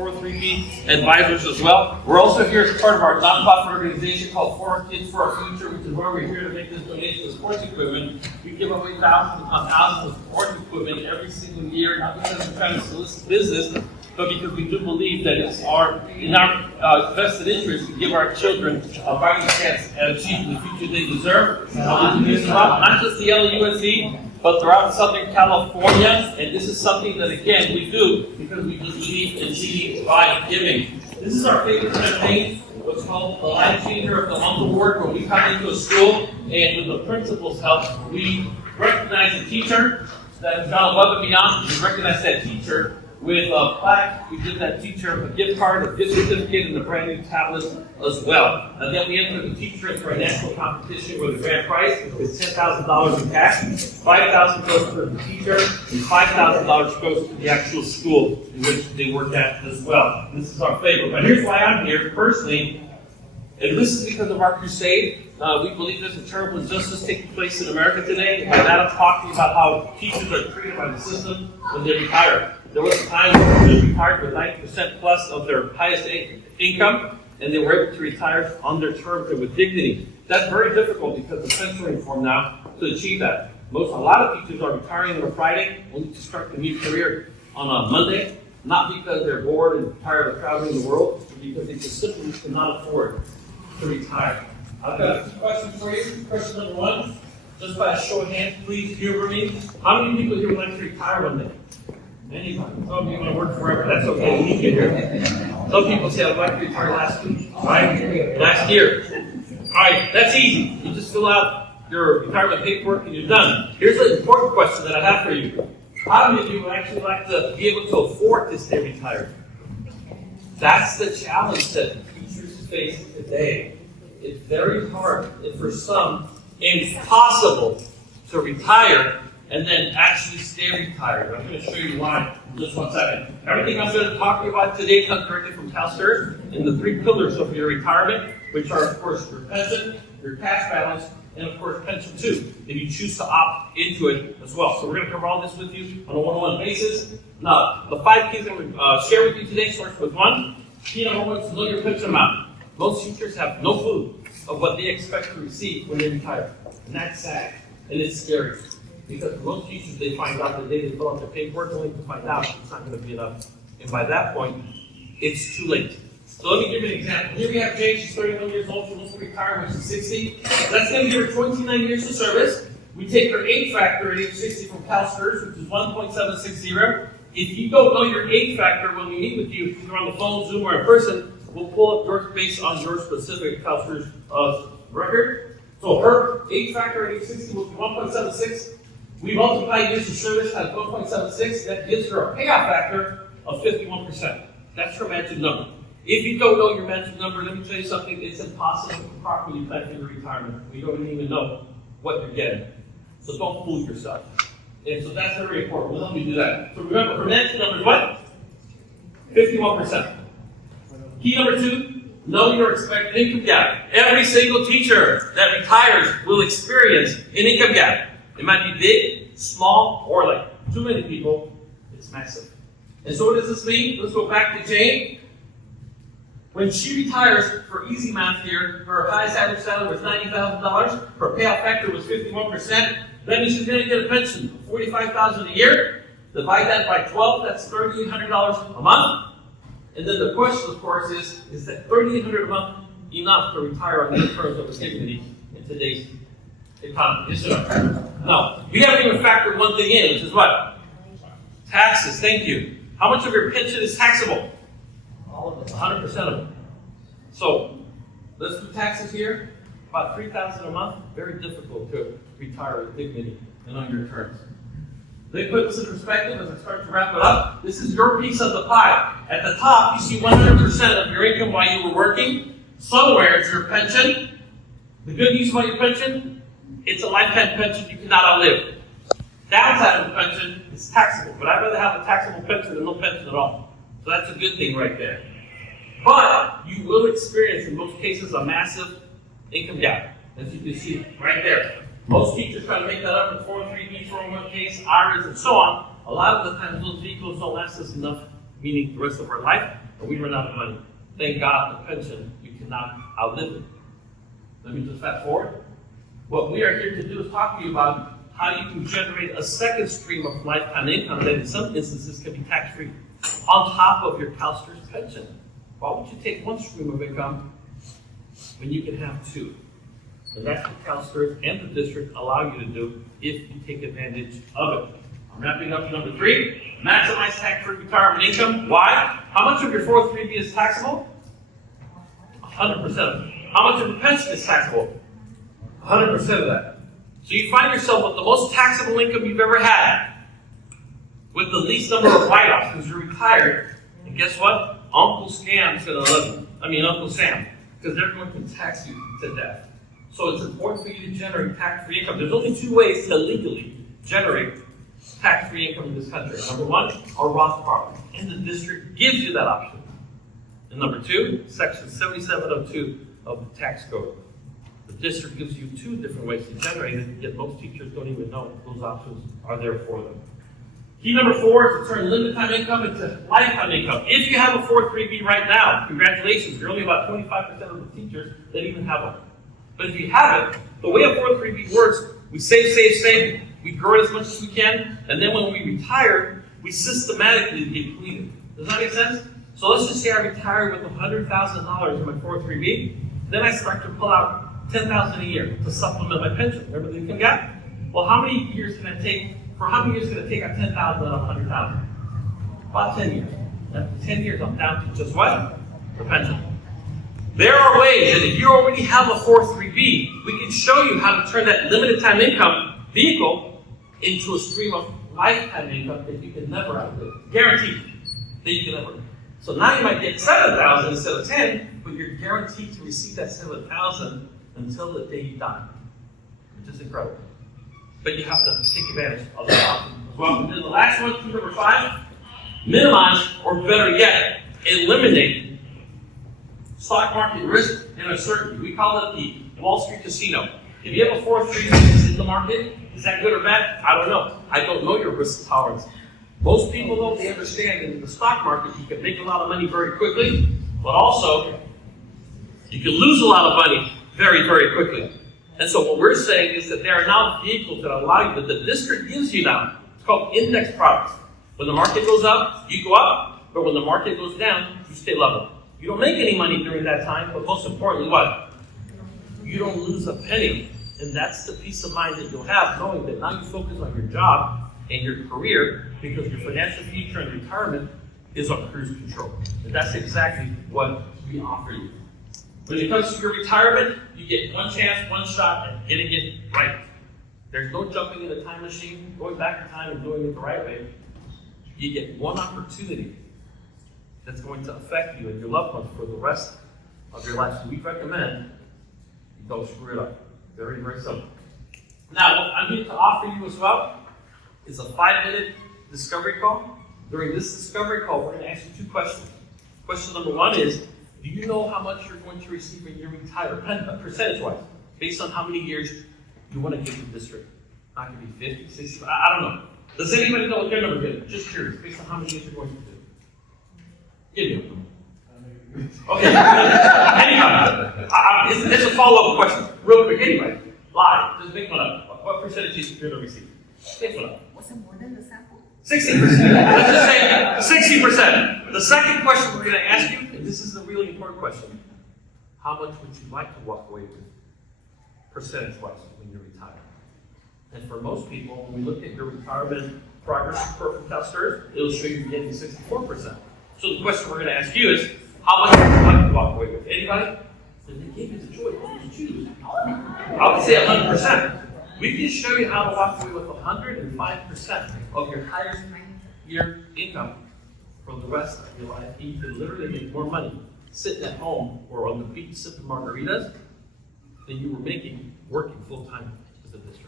403B advisors as well. We're also here as part of our nonprofit organization called For Our Kids, For Our Future, which is where we're here to make this donation of sports equipment. We give away thousands upon thousands of sports equipment every single year, not because we're trying to solicit business, but because we do believe that it's in our vested interest to give our children a fighting chance at achieving the future they deserve. Not just the LUSE, but throughout Southern California, and this is something that, again, we do because we just believe in leading by giving. This is our favorite campaign, what's called the Life Changer of the Month Award, where we come into a school, and with the principal's help, we recognize a teacher that has gone above and beyond. We recognize that teacher with a plaque. We give that teacher a gift card, a gift certificate, and a brand new tablet as well. And then we enter the teacher into our national competition where the grand prize is $10,000 in cash. $5,000 goes to the teacher, and $5,000 goes to the actual school in which they work at as well. This is our favorite. But here's why I'm here personally, and this is because of our crusade. We believe there's a terrible injustice taking place in America today. And by that I'm talking about how teachers are treated by the system when they retire. There was a time when teachers retired with 90% plus of their highest income, and they were able to retire on their terms and with dignity. That's very difficult because of pension reform now to achieve that. A lot of teachers are retiring on a Friday only to start a new career on a Monday, not because they're bored and tired of traveling the world, but because they just simply cannot afford to retire. I've got a few questions for you. Question number one, just by a show of hands, please humor me. How many people here would like to retire one day? Anybody? Some of you want to work forever. That's okay. We get here. Some people say, I'd like to retire last week. Right? Last year. All right, that's easy. You just fill out your retirement paperwork and you're done. Here's an important question that I have for you. How many of you would actually like to be able to afford to stay retired? That's the challenge that teachers face today. It's very hard, and for some, impossible to retire and then actually stay retired. I'm going to show you why in just 1 second. Everything I'm going to talk to you about today comes directly from CalSTRS and the 3 pillars of your retirement, which are, of course, your pension, your cash balance, and, of course, pension too, if you choose to opt into it as well. So we're going to cover all this with you on a one-on-one basis. Now, the 5 keys I'm going to share with you today starts with 1. Key number 1 is to know your pension amount. Most teachers have no clue of what they expect to receive when they retire. And that's sad, and it's scary. Because for most teachers, they find out the day they fill out their paperwork, only to find out it's not going to be enough. And by that point, it's too late. So let me give you an example. Here we have Jane, she's 31 years old, she wants to retire when she's 60. That's going to give her 29 years of service. We take her age factor at age 60 from CalSTRS, which is 1.760. If you don't know your age factor when we meet with you, either on the phone, Zoom, or in person, we'll pull up yours based on your specific CalSTRS record. So her age factor at age 60 will be 1.76. We multiply years of service at 1.76. That gives her a payoff factor of 51%. That's her magic number. If you don't know your magic number, let me tell you something. It's impossible to properly plan for your retirement. We don't even know what you're getting. So don't fool yourself. And so that's very important. We'll help you do that. So remember, her magic number is what? 51%. Key number 2, know your expected income gap. Every single teacher that retires will experience an income gap. It might be big, small, or like too many people, it's massive. And so what does this mean? Let's go back to Jane. When she retires, for easy math here, her highest average salary was $90,000, her payoff factor was 51%, that means she's going to get a pension of $45,000 a year. Divide that by 12, that's $3,800 a month. And then the question, of course, is that $3,800 a month enough to retire on the terms of dignity in today's economy? Yes, sir. No, we haven't even factored one thing in, which is what? Taxes. Thank you. How much of your pension is taxable? All of it. 100% of it. So let's do taxes here. About $3,000 a month. Very difficult to retire with dignity and on your terms. Let me put this in perspective as I start to wrap it up. This is your piece of the pie. At the top, you see 100% of your income while you were working. Somewhere is your pension. The good news about your pension, it's a lifetime pension you cannot outlive. Downside of the pension is taxable, but I'd rather have a taxable pension than no pension at all. So that's a good thing right there. But you will experience, in most cases, a massive income gap, as you can see right there. Most teachers try to make that up in 403B, 401Ks, IRAs, and so on. A lot of the times, those vehicles don't last us enough, meaning the rest of our life. and we run out of money. Thank God the pension, we cannot outlive it. Let me just fast forward. What we are here to do is talk to you about how you can generate a second stream of lifetime income that in some instances can be tax-free on top of your CalSTRS pension. Why would you take one stream of income when you can have two? And that's what CalSTRS and the district allow you to do if you take advantage of it. I'm wrapping up to number 3, maximize tax-free retirement income. Why? How much of your 403B is taxable? 100% of it. How much of your pension is taxable? 100% of that. So you find yourself with the most taxable income you've ever had, with the least number of write-offs because you're retired. And guess what? Uncle Scam's going to love you. Uncle Sam, because they're going to tax you to death. So it's important for you to generate tax-free income. There's only 2 ways to legally generate tax-free income in this country. Number 1, a Roth IRA, and the district gives you that option. And number 2, Section 7702 of the tax code. The district gives you 2 different ways to generate it, yet most teachers don't even know those options are there for them. Key number 4 is to turn limited time income into lifetime income. If you have a 403B right now, congratulations, you're only about 25% of the teachers that even have one. But if you have it, the way a 403B works, we save, we grow it as much as we can, and then when we retire, we systematically deplete it. Does that make sense? So let's just say I retire with $100,000 in my 403B, then I start to pull out $10,000 a year to supplement my pension. Remember the income gap? Well, how many years can I take? For how many years can I take out $10,000 out of $100,000? About 10 years. After 10 years, I'm down to just what? The pension. There are ways that if you already have a 403B, we can show you how to turn that limited time income vehicle into a stream of lifetime income that you can never outlive. Guaranteed that you can never. So now you might get $7,000 instead of 10, but you're guaranteed to receive that $7,000 until the day you die, which is incredible. But you have to take advantage of that option as well. And then the last one, key number 5, minimize, or better yet, eliminate stock market risk and uncertainty. We call it the Wall Street casino. If you have a 403B in the market, is that good or bad? I don't know. I don't know your risk tolerance. Most people, though, they understand in the stock market you can make a lot of money very quickly, but also you can lose a lot of money very, very quickly. And so what we're saying is that there are now vehicles that allow you, that the district gives you now. It's called index products. When the market goes up, you go up, but when the market goes down, you stay level. You don't make any money during that time, but most importantly, what? You don't lose a penny. And that's the peace of mind that you'll have, knowing that now you focus on your job and your career, because your financial future and retirement is on cruise control. And that's exactly what we offer you. When it comes to your retirement, you get one chance, one shot at getting it right. There's no jumping in a time machine, going back in time and doing it the right way. You get one opportunity that's going to affect you and your loved ones for the rest of your life. So we recommend you don't screw it up. Very, very simple. Now, what I'm here to offer you as well is a 5-minute discovery call. During this discovery call, we're going to ask you 2 questions. Question number 1 is, do you know how much you're going to receive when you retire, percentage-wise, based on how many years you want to give the district? Not going to be 50, 60, I don't know. Does anybody know what their number is? Just curious, based on how many years you're going to do. Give me one. Okay. Anybody? It's a follow-up question. Real quick, anybody? Live. Just make one up. What percentage is you're going to receive? Make one up. Was it more than the sample? 60%. Let's just say 60%. The second question we're going to ask you, and this is a really important question, how much would you like to walk away with, percentage-wise, when you retire? And for most people, when we look at your retirement progress report from CalSTRS, it'll show you getting 64%. So the question we're going to ask you is, how much would you like to walk away with? Anybody? So they gave you the choice. What did you choose? I would say 100%. We can show you how to walk away with 105% of your highest year income for the rest of your life. And you can literally make more money sitting at home or on the beach sipping margaritas than you were making working full-time with the district.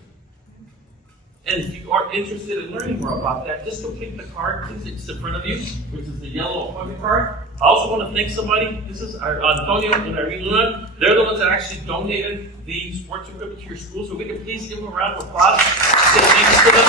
And if you are interested in learning more about that, just complete the card, please. It's in front of you, which is the yellow appointment card. I also want to thank somebody. This is our Antonio and Irene Luna. They're the ones that actually donated the sports equipment to your school, so we can please give them a round of applause. Say thank you to them.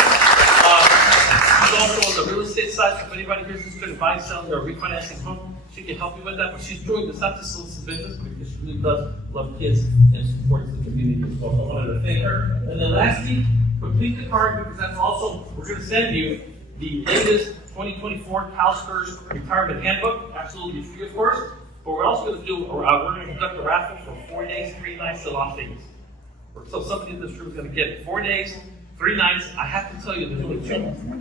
He's also on the real estate side, so if anybody here is interested in buying, selling, or refinancing home, she can help you with that. But she's doing this not to solicit business, because she really does love kids and supports the community as well. So I wanted to thank her. And then lastly, complete the card, because that's also, we're going to send you the latest 2024 CalSTRS Retirement Handbook, absolutely free, of course. But we're also going to do, we're going to conduct a raffle for 4 days, 3 nights to Las Vegas. So somebody in this room is going to get 4 days, 3 nights. I have to tell you, there's only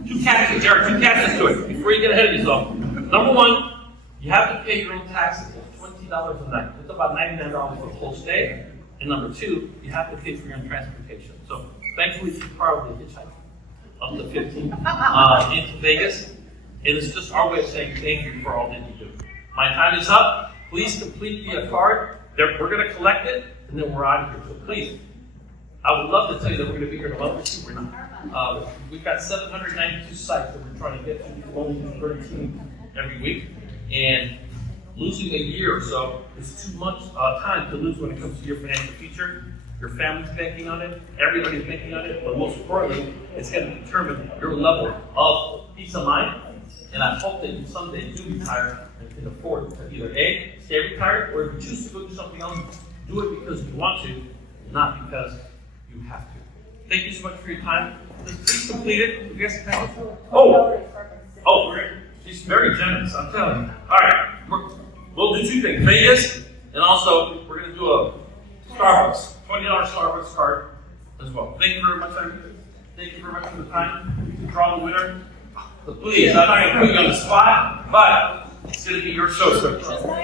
two catches. There are 2 catches to it before you get ahead of yourself. Number one, you have to pay your own taxes. It's $20 a night. It's about $99 for the whole stay. And number 2, you have to pay for your own transportation. So thankfully, you probably hitchhike up to 15 into Vegas. And it's just our way of saying thank you for all that you do. My time is up. Please complete the card. We're going to collect it, and then we're out of here. So please, I would love to tell you that we're going to be here tomorrow. We're not. We've got 792 sites that we're trying to get to. We're only doing 13 every week. And losing a year or so is too much time to lose when it comes to your financial future. Your family's banking on it. Everybody's banking on it. But most importantly, it's going to determine your level of peace of mind. And I hope that you someday do retire and can afford to either A, stay retired, or if you choose to go do something else, do it because you want to, not because you have to. Thank you so much for your time. Please complete it. If you guys can great. She's very generous, I'm telling you. All right, we'll do 2 things. Vegas, and also we're going to do a Starbucks, $20 Starbucks card as well. Thank you very much, everybody. Thank you very much for the time. You can draw the winner. So please, I'm not going to put you on the spot, but it's going to be your show.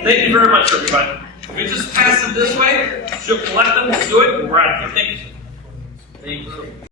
Thank you very much, everybody. If you just pass them this way, she'll collect them, we'll do it, and we're out of here. Thank you. Thank you.